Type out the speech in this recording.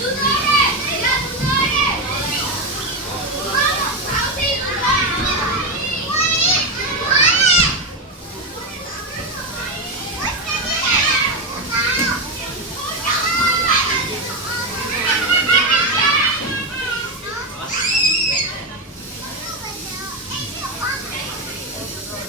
Yeah.